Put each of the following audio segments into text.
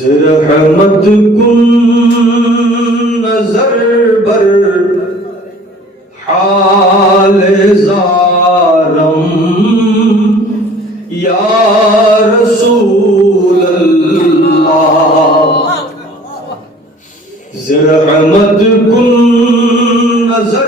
رحمت کن نظر بر حال زارم یا رسول اللہ رحمت کن نظر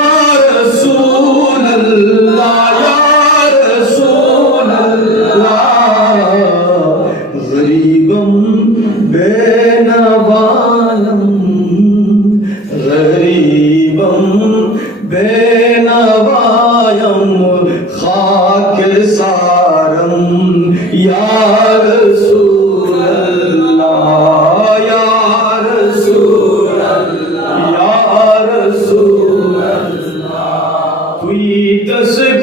你的睡。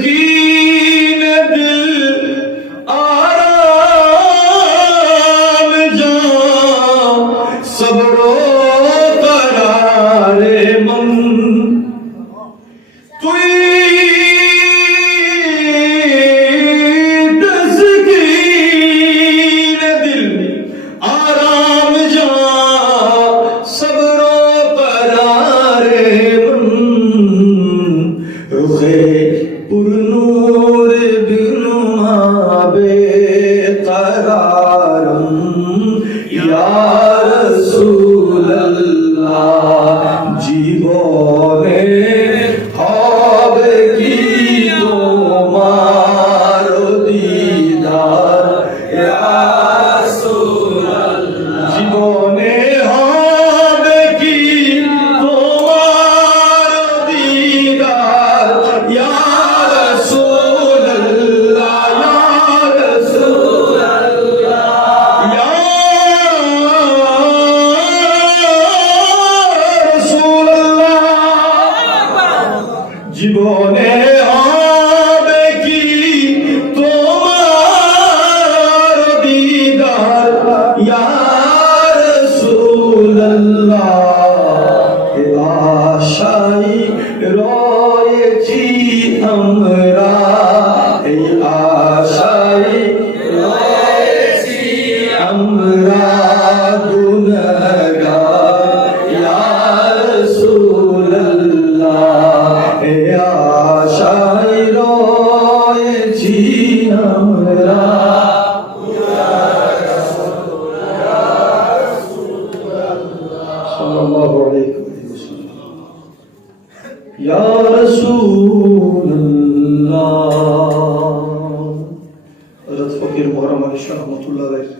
জীবনে اللہ علیہ یا رسول اللہ حضرت فقیر محرم علی شاہ محمد اللہ علیہ